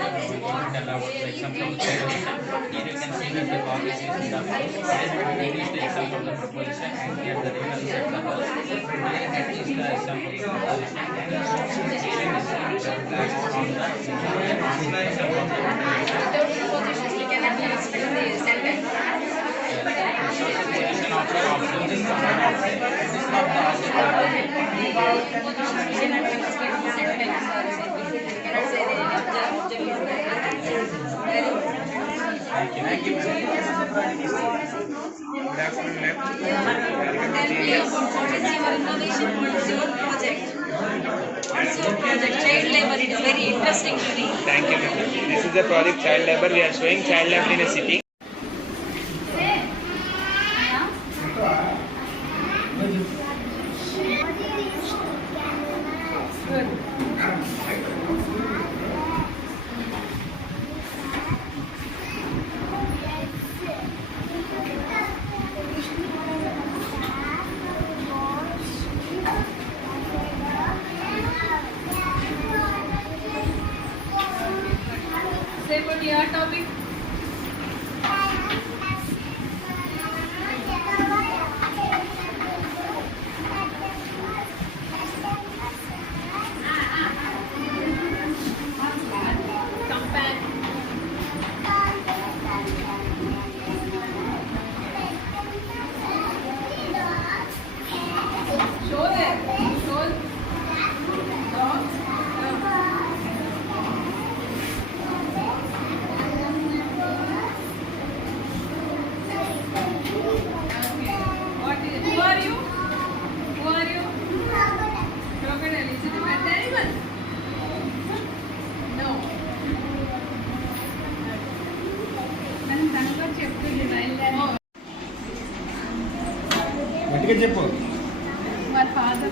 Like something here you can see that the cog is using the English the example of the proposition and here the real set the whole. Here at least the example of the proposition and here in this on the example of the Positions we can expect the sentence. position of the option. This is not the object. Positions we cannot explain the sentence. We cannot say the object is Thank you. Tell me about what is your innovation, what is your project? What's your project? Child labor, it is very interesting to me. Thank you. This is the project child labor. We are showing child labor in a city. Say about your topic. Compare. Show them. Show. Dogs. What is it? Who are you? Who are you? Crocodile. Is it a pet animal? No. Then Tango చెప్తుంది బయలుదేరి. గట్టిగా చెప్పు. My father.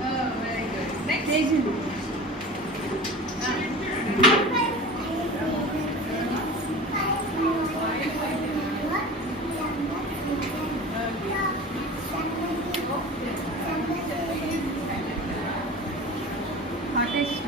Oh, very good. Next. Hottest.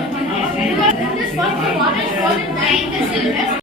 This was the water stored in the